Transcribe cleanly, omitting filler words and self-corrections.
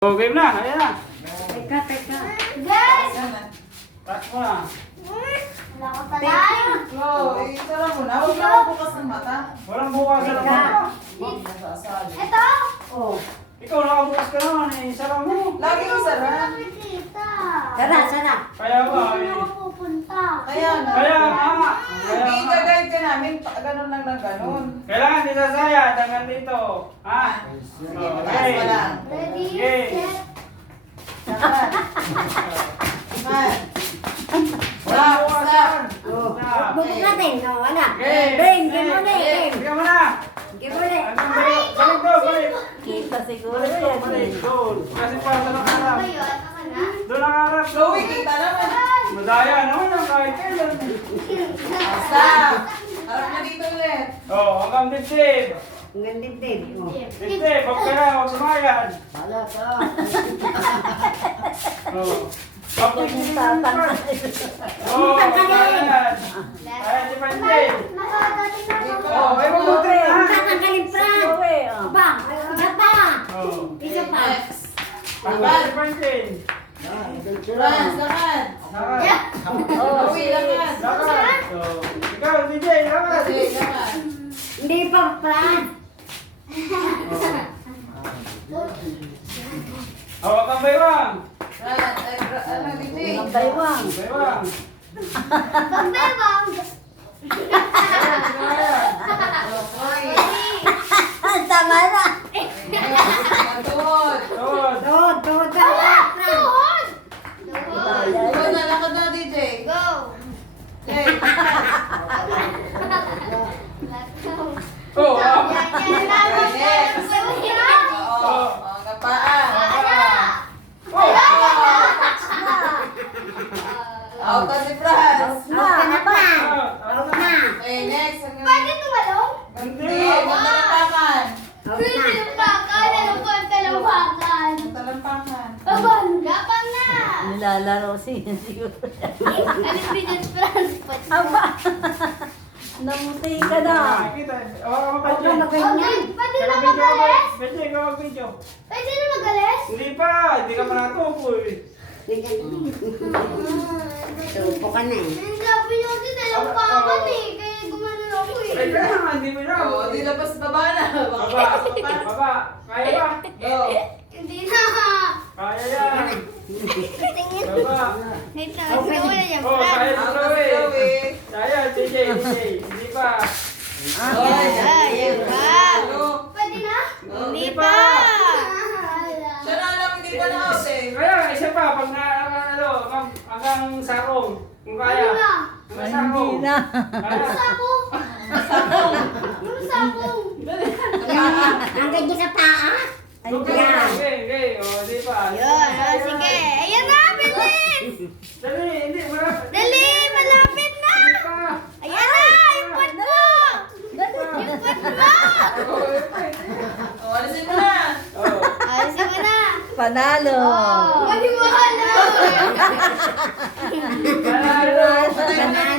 Oh, game na. Ayan na. Teka. Guys! Touch mo na. Wala ka pala. Oh, itara mo na. Huwag na bukas ng mata. Walang bukas na naman. Nasasali. Ito! Oh. Ikaw nakabukas ka naman eh. Sarang mo. Lagi yung sara. Nakikita. Sana. Kaya ba Hindi eh. ako pupunta. Kaya nga. Kaya nga. Hindi gagawin ka namin. Ganun lang ng ganun. Kailangan di sasaya. Hanggang dito. Ha? Sige, mataas pa lang. Ready, Okay. set. Sakat. Iman. Walang Stop, bukas stop. yan. Oh. Stop. Bukas natin. No, wala. Game. Game ulit. Game. Bigyan mo na. Game ulit. Hanggang balik. Balik doon. Balik. Kita siguro Balik doon. yan. Balik doon. Kasi para sa Ano nakarap. ba yun? Ano ka na? Doon ang harap. Chloe, kita naman. Madaya naman ang kahit kailan. Stop. Harap na dito ulit. Oh, hanggang dibdib. Ang gandib-dib. Oh. Dibdib. Huwag ka na. Huwag sumayan. Wala ka. Oh. Pagpipiliin pa. Tatang. Oh, Tatanggalin. ayan. Ayan, si Panjay. Nakagaling na ako. Oh, ay mabuti na. Tatanggalin pa. Ba? Isa pa. Oh. Isa pa. Next. Pagpipiliin si Panjay. Franz, lakad. Lakad. Chloe, lakad. Lakad. Oh. Ikaw, DJ, lakad. Okay, lakad. Hindi pa pa. Hawak ang baywang. Franz, ano, DJ? Ang baywang. Baywang. Pagbebang. Okay. Tama na. Tuhod. Tuhod. Tuhod. Tuhod ka. Tuhod! Tuhod. Tuhod na, lakad na, DJ. Go! Okay. Let's go. Oh, ah. Yan, lamang na. Oo. Ang paa. Oh. Out na si Franz. Out ka na pa. Out. Out na. Okay, next. Ang Pwede tumalong? Hindi, magtalampakan. Out Pwede na. lumpakan. Ano po ang talampakan? Magtalampakan. Gapang na! Nilalaro siya siguro. Ano pinag France pa? Aba. Namuti ka na. Nakikita. Hawak ang Huwag ka Panjay. maganyan. Pwede na Kaya video ka ba? magalis? Panjay, ikaw mag-video. Pwede na magalis? Hindi pa. Hindi ka pa natukoy. Tupo ka na eh. Ang sabi niyo din talampakan eh. Kaya gumano ako Ay, eh. kaya nga, hindi mo na. Oo, di labas baba na. Baba. Baba. Kaya ba? Go. Hindi na. Kaya yan. Tingin. Baba. Wait lang. Sige wala niya. Oh, kaya Out na na si Chloe. Kaya, DJ. Hindi pa. Ayan pa. Hello. Pwede na? Hindi pa. Siya na lang, hindi pa na-out eh. Kaya, isa pa. Pag na, ano, hanggang sarong. Kung kaya. Ano na? Hanggang sarong. Kaya. Sapong. Ano sapong? Ang ganda sa paa. Ayan. Okay. Oh, di pa. Yun. Sige. Ayan na. Bilis. Dali, hindi. Malapit. Dali. Malapit na. Hindi pa. Ayan na. Ipot mo. Ipot mo. Oh, alisin mo na. Oh. Alisin mo na. Panalo. Oh. Maniwala. Panalo. Panalo.